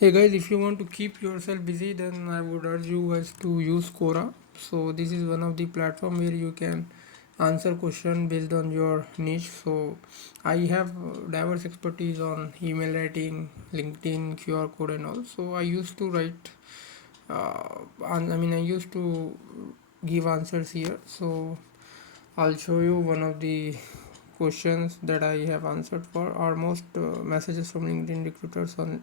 Hey guys, if you want to keep yourself busy, then I would urge you guys to use Quora. So this is one of the platform where you can answer question based on your niche. So I have diverse expertise on email writing, LinkedIn, QR code, and all. So I used to write. I used to give answers here. So I'll show you one of the questions that I have answered for. Are most messages from LinkedIn recruiters on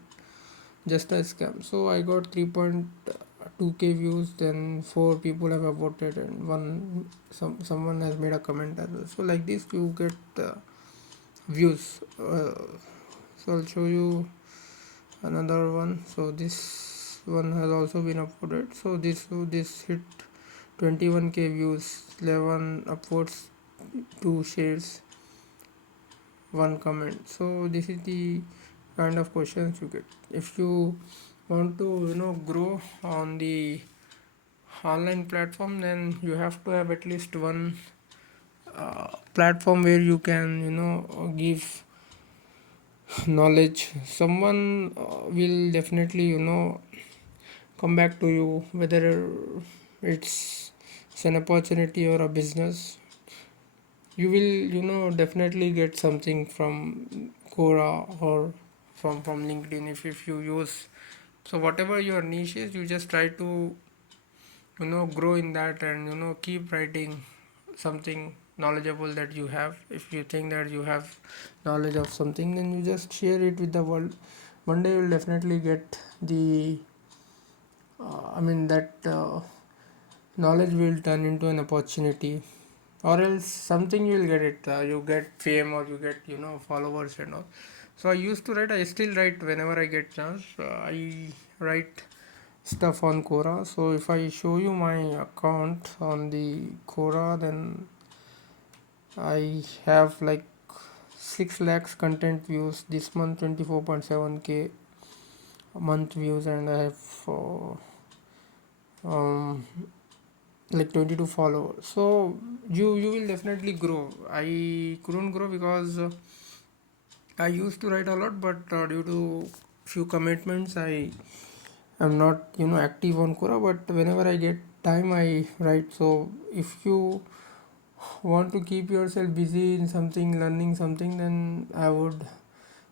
just a scam? So I got 3.2k views, then four people have voted, and someone has made a comment as well. So like this you get views. So I'll show you another one. So this one has also been uploaded. So this hit 21k views, 11 upvotes, 2 shares, one comment. So this is the kind of questions you get. If you want to grow on the online platform, then you have to have at least one platform where you can give knowledge. Someone will definitely come back to you, whether it's an opportunity or a business. You will definitely get something from Quora or from LinkedIn if you use. So whatever your niche is, you just try to grow in that, and keep writing something knowledgeable that you have. If you think that you have knowledge of something, then you just share it with the world. One day you'll definitely get the that knowledge will turn into an opportunity, or else something you will get it. You get fame, or you get followers and all. So I used to write. I still write whenever I get chance. I write stuff on Quora. So if I show you my account on the Quora, then I have like 6 lakhs content views this month, 24.7k month views, and I have um, like 22 followers. So you will definitely grow. I couldn't grow because I used to write a lot, but due to few commitments, I am not active on Quora. But whenever I get time, I write. So if you want to keep yourself busy in something, learning something, then I would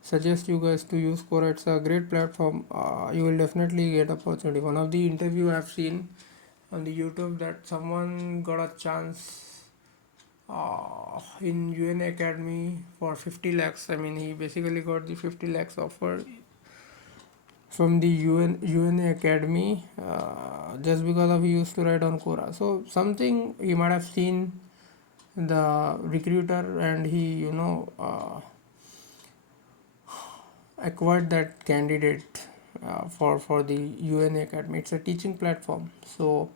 suggest you guys to use Quora. It's a great platform. You will definitely get opportunity. One of the interview I've seen on the YouTube, that someone got a chance in UNA Academy for 50 lakhs. I mean, he basically got the 50 lakhs offer from the UNA Academy, just because of he used to write on Quora. So something he might have seen the recruiter, and he acquired that candidate for the UNA Academy. It's a teaching platform. So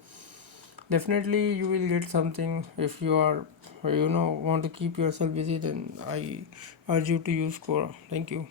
definitely you will get something. If you are want to keep yourself busy, then I urge you to use Quora. Thank you.